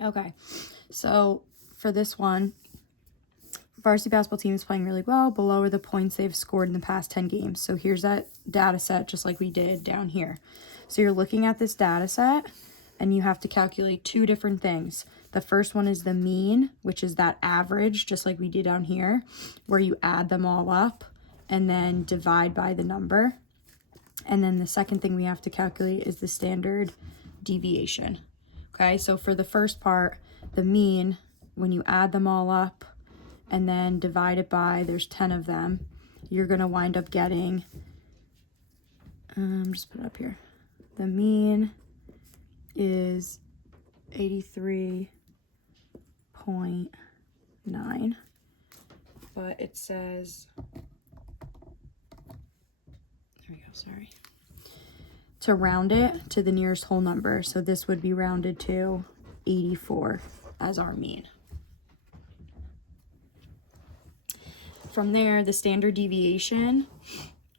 Okay, so for this one, varsity basketball team is playing really well. Below are the points they've scored in the past 10 games. So here's that data set, just like we did down here. So you're looking at this data set, and you have to calculate two different things. The first one is the mean, which is that average, just like we did down here, where you add them all up and then divide by the number. And then the second thing we have to calculate is the standard deviation. Okay, so for the first part, the mean, when you add them all up and then divide it by, there's 10 of them, you're going to wind up getting, just put it up here. The mean is 83.9, but it says, there we go, sorry, to round it to the nearest whole number. So this would be rounded to 84 as our mean. From there, the standard deviation.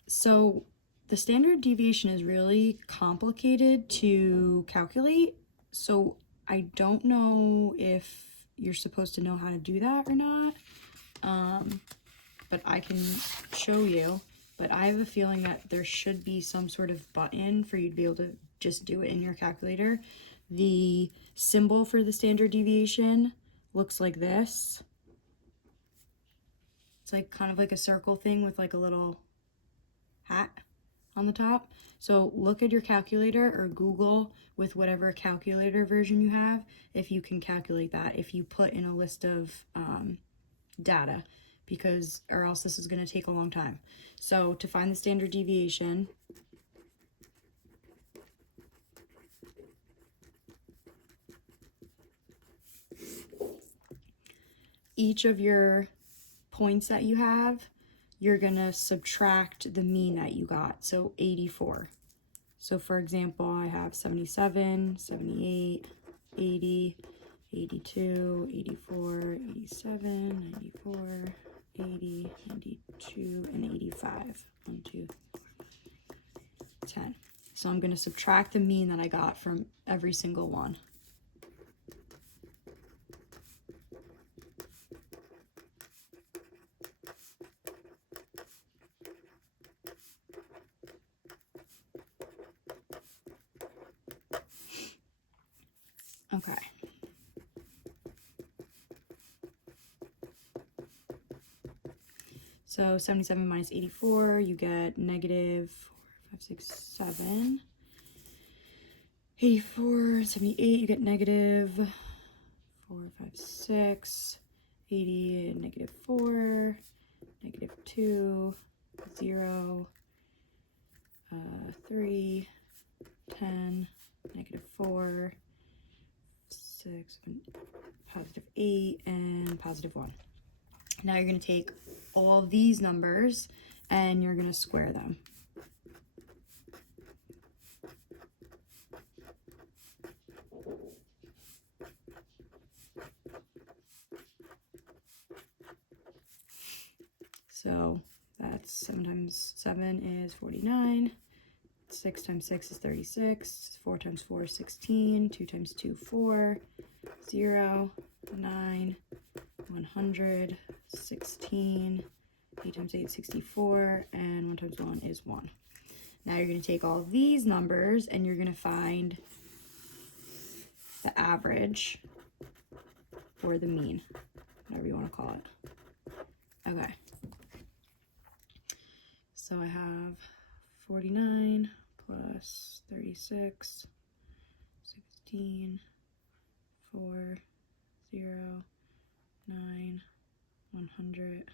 So the standard deviation is really complicated to calculate. So I don't know if you're supposed to know how to do that or not. But I can show you. But I have a feeling that there should be some sort of button for you to be able to just do it in your calculator. The symbol for the standard deviation looks like this. It's like kind of like a circle thing with like a little hat on the top. So look at your calculator or Google with whatever calculator version you have if you can calculate that, if you put in a list of data, because or else this is going to take a long time. So to find the standard deviation, each of your points that you have, you're going to subtract the mean that you got, so 84. So for example, I have 77, 78, 80, 82, 84, 87, 94, 80, 92, and 85. 1, 2, 10. So I'm going to subtract the mean that I got from every single one. Okay. So 77 minus 84, you get negative 4, 5, 6, 7. 84, 78, you get negative 4, 5, 6. 80, negative 4, negative 2, 0, 3, 10, negative 4, 6, positive 8, and positive 1. Now you're going to take all of these numbers and you're going to square them. So that's 7 times 7 is 49. 6 times 6 is 36. 4 times 4 is 16. 2 times 2, 4. 0, 9, 100, 16. 8 times 8 is 64. And 1 times 1 is 1. Now you're going to take all of these numbers and you're going to find the average or the mean, whatever you want to call it. Okay. So I have 49 plus 36, 16, 4, 0, 9, 100,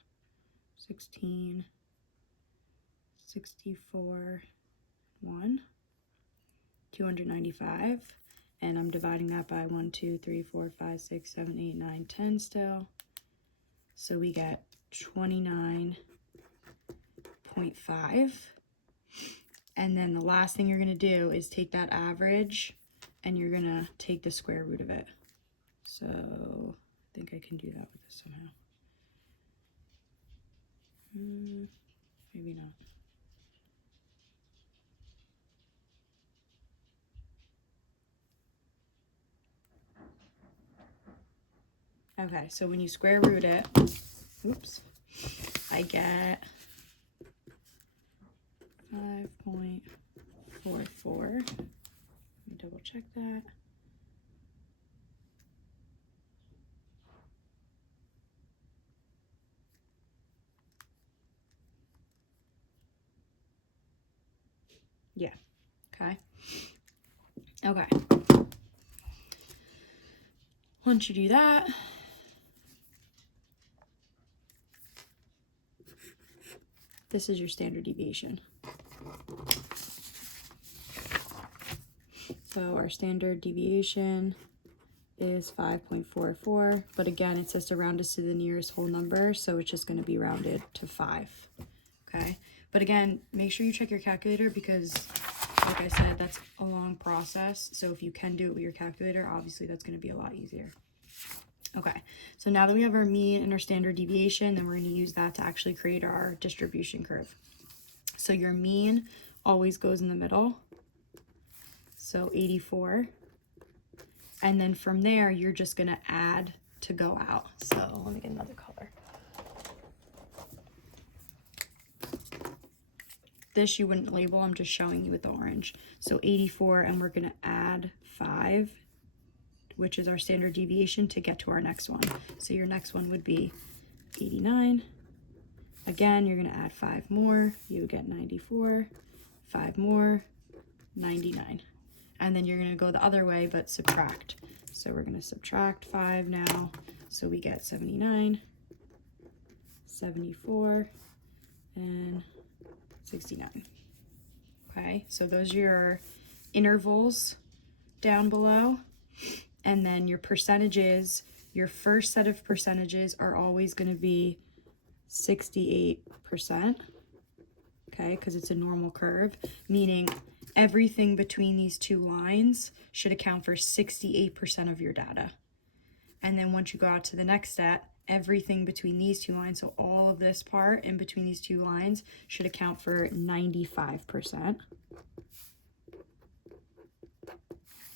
16, 64, 1, 295, and I'm dividing that by 1, 2, 3, 4, 5, 6, 7, 8, 9, 10 still. So we get 29.5. And then the last thing you're going to do is take that average and you're going to take the square root of it. So I think I can do that with this somehow. Maybe not. Okay, so when you square root it, oops, I get 5.44. Let me double check that. Yeah, okay. Okay. Once you do that, this is your standard deviation. So our standard deviation is 5.44, but again, it says to round us to the nearest whole number, so it's just going to be rounded to 5. Okay, but again, make sure you check your calculator because, like I said, that's a long process. So if you can do it with your calculator, obviously that's going to be a lot easier. Okay, so now that we have our mean and our standard deviation, then we're going to use that to actually create our distribution curve. So your mean always goes in the middle, so 84. And then from there, you're just going to add to go out. So let me get another color. This you wouldn't label, I'm just showing you with the orange. So 84, and we're going to add 5, which is our standard deviation, to get to our next one. So your next one would be 89. Again, you're going to add 5 more. You would get 94. 5 more, 99. And then you're going to go the other way, but subtract. So we're going to subtract 5 now. So we get 79, 74, and 69. Okay, so those are your intervals down below. And then your percentages, your first set of percentages are always going to be 68%. Okay, because it's a normal curve, meaning everything between these two lines should account for 68% of your data. And then once you go out to the next step, everything between these two lines, so all of this part in between these two lines, should account for 95%.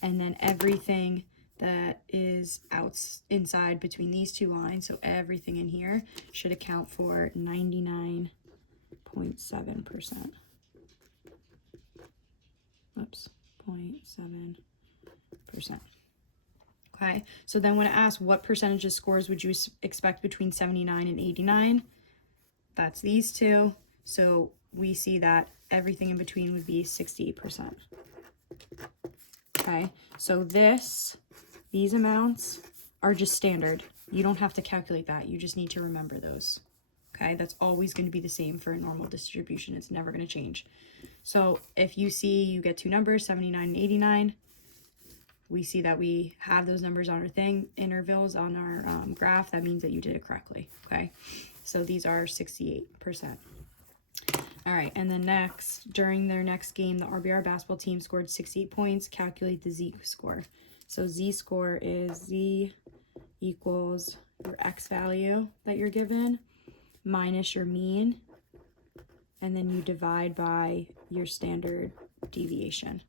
And then everything that is inside between these two lines, so everything in here, should account for 99.7%. Oops, 0.7%. Okay, so then when it asks what percentage of scores would you expect between 79 and 89, that's these two. So we see that everything in between would be 68%. Okay, so these amounts are just standard. You don't have to calculate that. You just need to remember those. Okay, that's always going to be the same for a normal distribution. It's never going to change. So if you see you get two numbers, 79 and 89, we see that we have those numbers on our intervals on our graph. That means that you did it correctly. Okay, so these are 68%. All right, and then next, during their next game, the RBR basketball team scored 68 points. Calculate the z-score. So z-score is z equals your x value that you're given minus your mean, and then you divide by your standard deviation.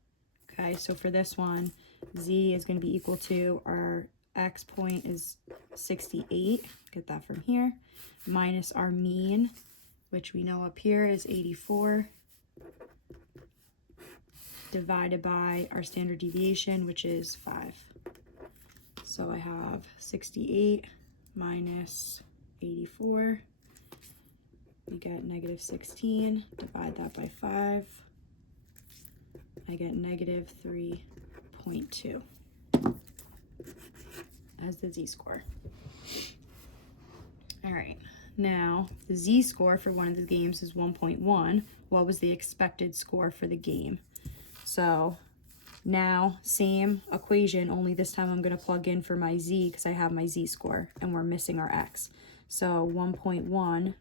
Okay, so for this one, z is going to be equal to our x point is 68, get that from here, minus our mean, which we know up here is 84, divided by our standard deviation, which is 5. So I have 68 minus 84. We get negative 16. Divide that by 5. I get negative 3.2 as the z-score. All right. Now, the z-score for one of the games is 1.1. What was the expected score for the game? So now, same equation, only this time I'm going to plug in for my z because I have my z-score and we're missing our x. So 1.1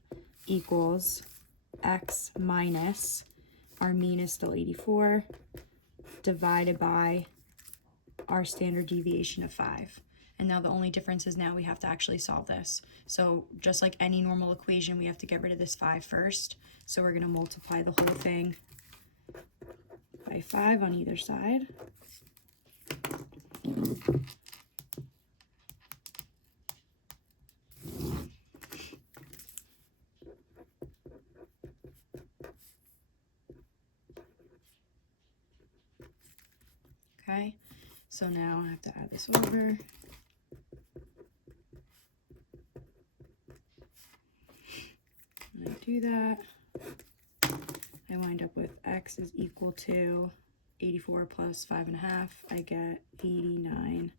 equals x minus, our mean is still 84, divided by our standard deviation of 5. And now the only difference is now we have to actually solve this. So just like any normal equation, we have to get rid of this 5 first. So we're going to multiply the whole thing by 5 on either side. So now I have to add this over. When I do that, I wind up with x is equal to 84 plus 5.5. I get 89.5.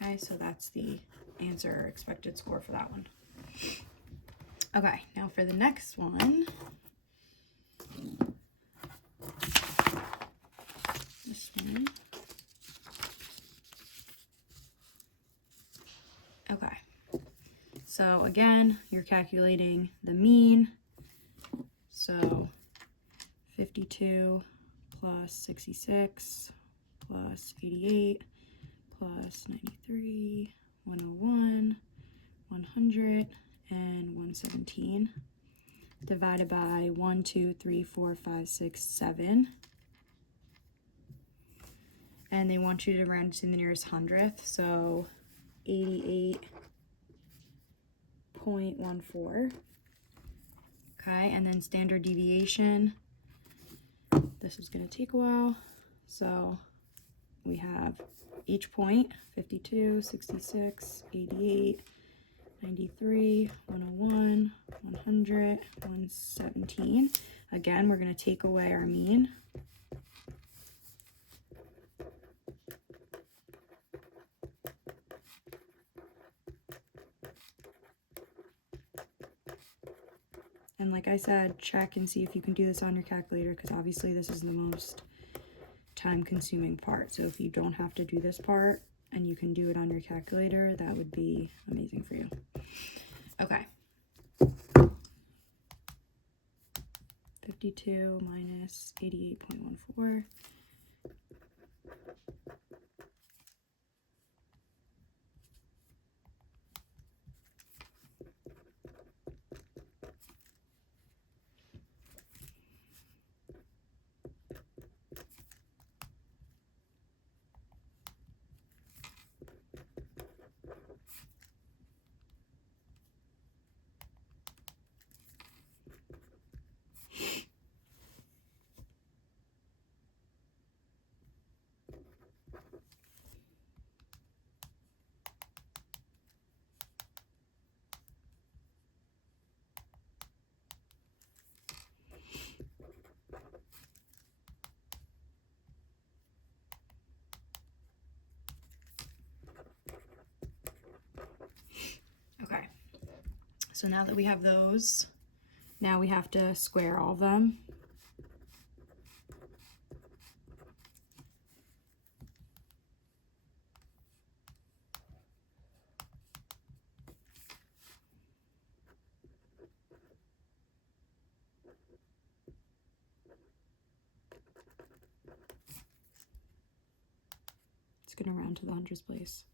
Okay, so that's the answer or expected score for that one. Okay, now for the next one. This one. Okay. So again, you're calculating the mean. So 52 plus 66 plus 88 plus 93, 101, 100, and 117 divided by 1, 2, 3, 4, 5, 6, 7. And they want you to round to the nearest hundredth, so 88.14. Okay, and then standard deviation. This is going to take a while. So we have each point, 52, 66, 88, 93, 101, 100, 117. Again, we're going to take away our mean. And like I said, check and see if you can do this on your calculator, because obviously this is the most time-consuming part. So if you don't have to do this part and you can do it on your calculator, that would be amazing for you. Okay. 52 minus 88.14. Okay, so now that we have those, now we have to square all of them. It's going to round to the hundredths place.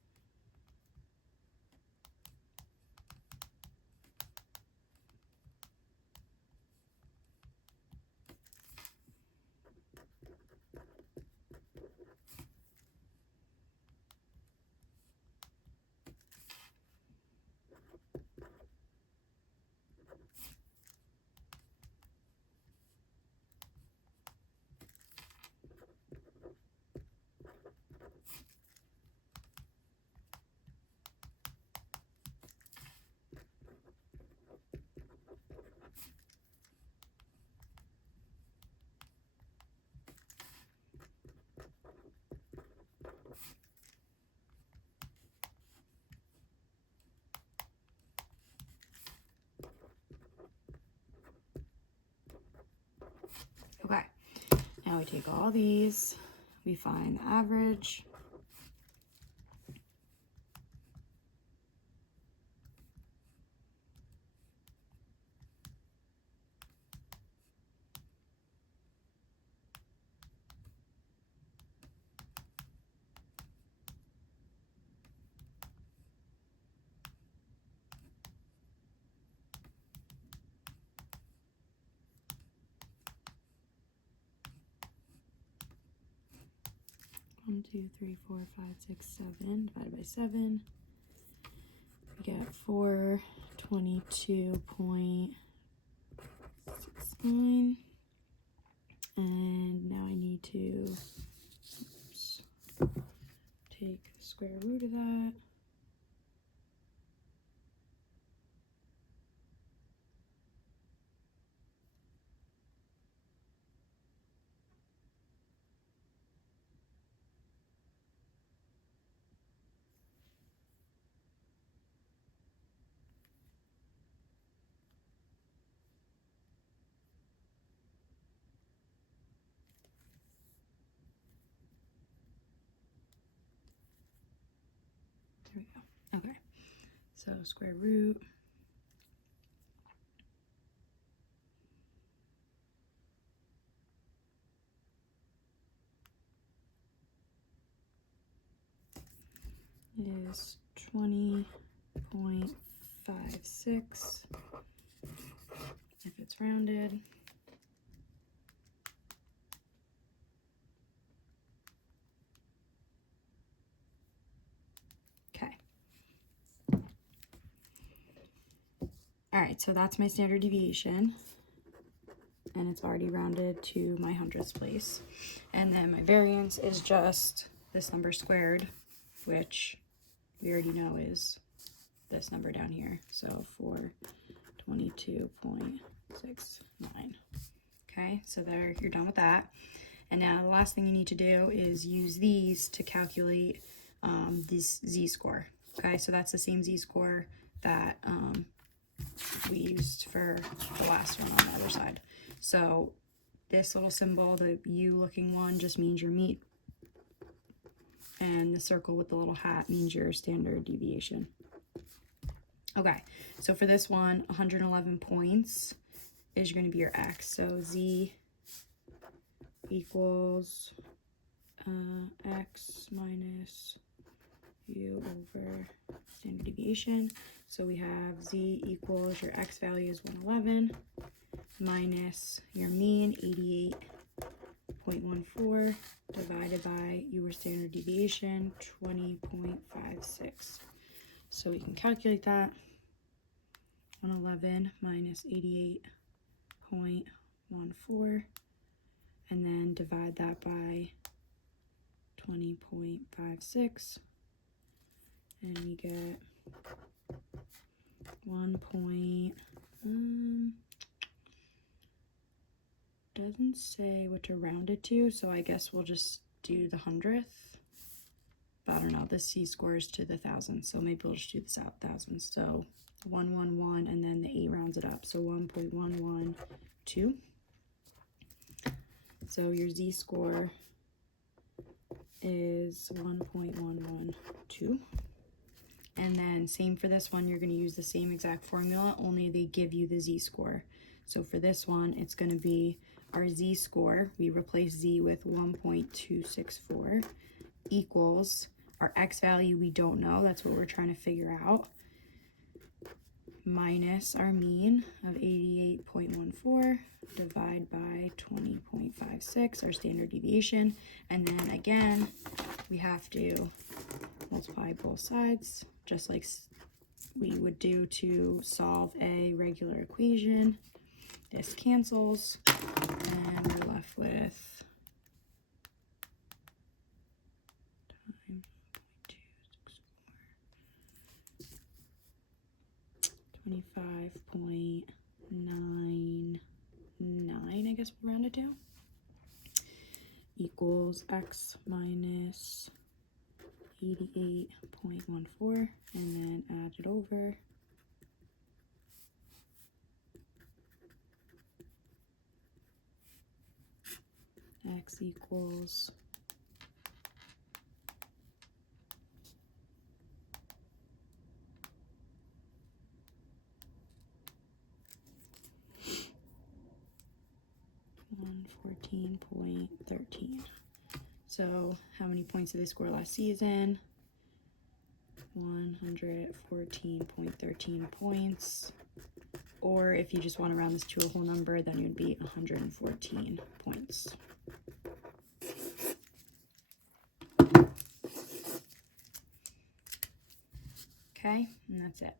Okay, now we take all these, we find the average. One, 2, 3, 4, 5, 6, 7 divided by 7. We get 422.69. And now I need to square root of that. There we go. Okay, so square root is 20.56 if it's rounded. Okay. All right, so that's my standard deviation, and it's already rounded to my hundredths place. And then my variance is just this number squared, which we already know is this number down here. So for 22.69. Okay, so there, you're done with that. And now the last thing you need to do is use these to calculate this z-score. Okay, so that's the same z-score that we used for the last one on the other side. So this little symbol, the U looking one, just means your mean, and the circle with the little hat means your standard deviation. Okay, so for this one, 111 points is going to be your x. So z equals x minus u over standard deviation. So we have z equals your x value is 111 minus your mean 88.14 divided by your standard deviation 20.56. So we can calculate that. 111 minus 88.14, and then divide that by 20.56, and we get 1 point, doesn't say what to round it to, so I guess we'll just do the hundredth. But I don't know, this z-score is to the thousandth, so maybe we'll just do this out thousands. So 111, and then the 8 rounds it up, so 1.112. So your z-score is 1.112. And then same for this one, you're going to use the same exact formula, only they give you the z-score. So for this one, it's going to be our z-score, we replace z with 1.264 equals our x value we don't know, that's what we're trying to figure out, minus our mean of 88.14, divide by 20.56, our standard deviation, and then again, we have to multiply both sides, just like we would do to solve a regular equation. This cancels, and we're left with 25.99, I guess we'll round it to, equals x minus 88.14, and then add it over. X equals 114.13. So how many points did they score last season? 114.13 points. Or if you just want to round this to a whole number, then it would be 114 points. Okay, and that's it.